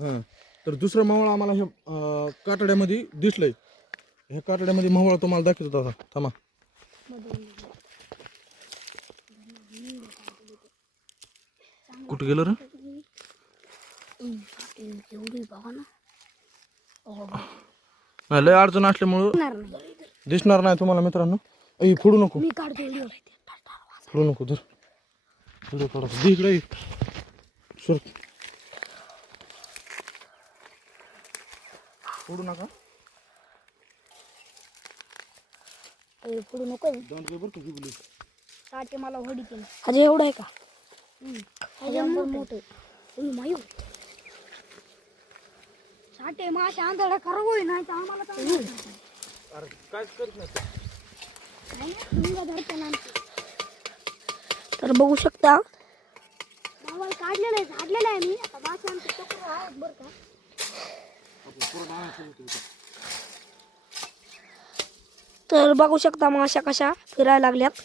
हां. तर दुसरं मावळ आम्हाला हे अं, कातड्यामध्ये दिसलंय. ह्या कातड्यामध्ये मावळ तुम्हाला दाखवतो दादा थांबा. कुठं गेलं रे? एवढी बघा ना नाही लय अडचण असल्यामुळं होणार नाही दिसणार नाही तुम्हाला मित्रांनो. ऐ फोडू नको. मी काढतो व्हिडिओ फोडू नको धर. व्हिडिओ काढा दे इकडे ये. सर फोडू नका. पुढे नको. दोन बरं का जिबली साठे मला होडी केली. अजय एवढं आहे का? मोठं आहे. मायू. साठे माशा आंधळा खरं होई नाही तर आम्हाला अरे करत नाही धरते ना. तर बघू शकता. काढलेलं आहे काढलेलं आहे मी. आता आमचे बरं का. तर बघू शकता माशा कशा फिरायला लागल्यात.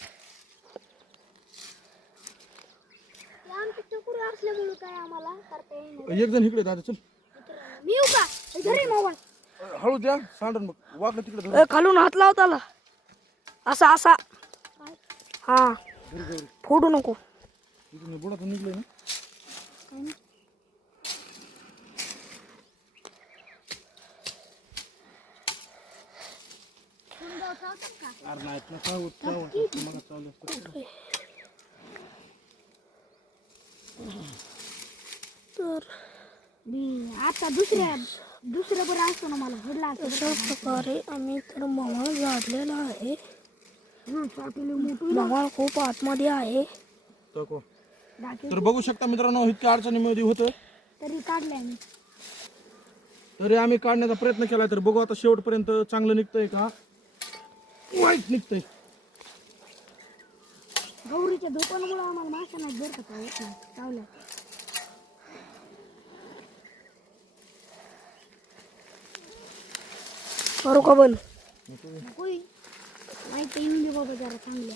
एक जण इकडे दादा चल. मी येऊ का? घरी मोबाईल. हळू द्या सांडून बघ वाकडं तिकडे. खालून हात लाव त्याला. असा असा. हा. फोडू नको. इकडून बुडात निघलं ना. अरे मला असतं. तर आता दुसऱ्या दुसऱ्या बरं असतो ना मला घडला अशा प्रकारे आम्ही तर मावळ झाडलेला आहे. मावळ खूप आतमध्ये आहे. तर बघू शकता मित्रांनो इतक्या अडचणीमध्ये होतं. तरी काढले आम्ही तरी आम्ही काढण्याचा प्रयत्न केला तर बघू आता शेवटपर्यंत चांगलं निघतंय का? वाईट निघतंय. गौरीच्या धोपांमुळे आम्हाला माशा नाही बरं का चावत नाही. चावल्या. करू का नकोय माहिती येऊन दे बाबा जरा चांगल्या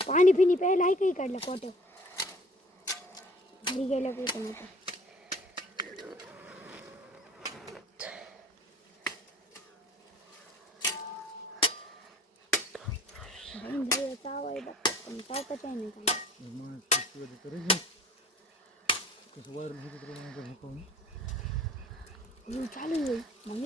पाणी पिणी प्यायला आहे काही काढलं कोट्या घरी गेल्या कुठं नव्हतं बघ आहे नाही चालू मग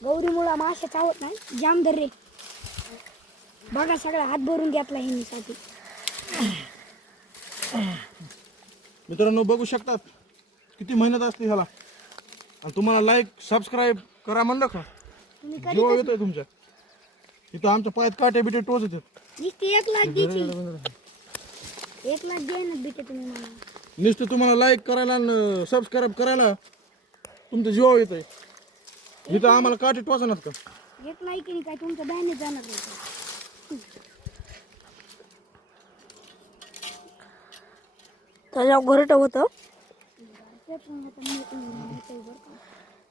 गौरीमुळं माशा चावत नाही. जाम धर रे. बघा सगळा हात भरून घेतला हे साठी मित्रांनो बघू शकतात किती मेहनत असते ह्याला. आणि तुम्हाला लाईक सबस्क्राईब करा म्हणलं का? तुम्ही जीव येतोय तुमच्या. इथं आमच्या पायात काटे बिटे टोचत आहेत. नुसती एक लाख द्यायची एक लाख द्या ना बिटे तुम्ही मला. नुसतं तुम्हाला लाईक करायला सबस्क्राईब करायला तुमचं जीव येतोय. इथं आम्हाला काटे टोचणार का? एक लाईकीने काय तुमचं बॅने जाणार नाही. का? त्याच्यावर घरट होतं.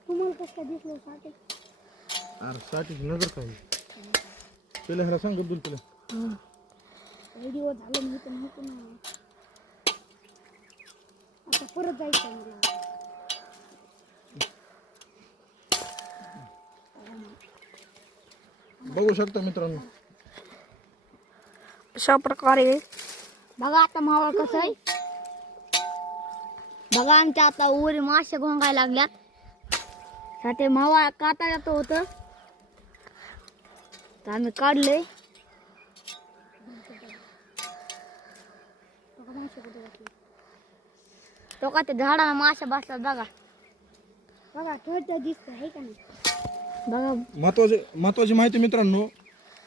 तुम्हाला कसं काय दिसलं साठी अरे साठी नजर काही तिला ह्याला सांग गब्दुल तिला व्हिडिओ झालं मी तर आता परत जायचं आहे मला बघू शकता मित्रांनो. अशा प्रकारे बघा आता मावळ कसं आहे. बघा आमच्या आता उरी मासे घोंगायला लागल्यात. साठी मावा काता येतो होतं. तर आम्ही काढले. तो का ते झाडाला मासे बसतात बघा. बघा थोडं दिसत आहे का नाही? बघा. महत्त्वाचे महत्वाची माहिती मित्रांनो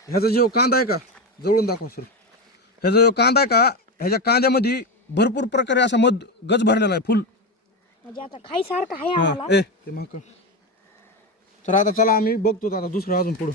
ह्याचा जो कांदा आहे का? जवळून दाखवा सर. ह्याचा जो कांदा आहे का? ह्याच्या कांद्यामध्ये भरपूर प्रकारे असा मध गज भरलेला आहे फुल. म्हणजे आता आहे हा आम्हाला. ए ते माग. तर आता चला आम्ही बघतो आता दुसरं अजून पुढं.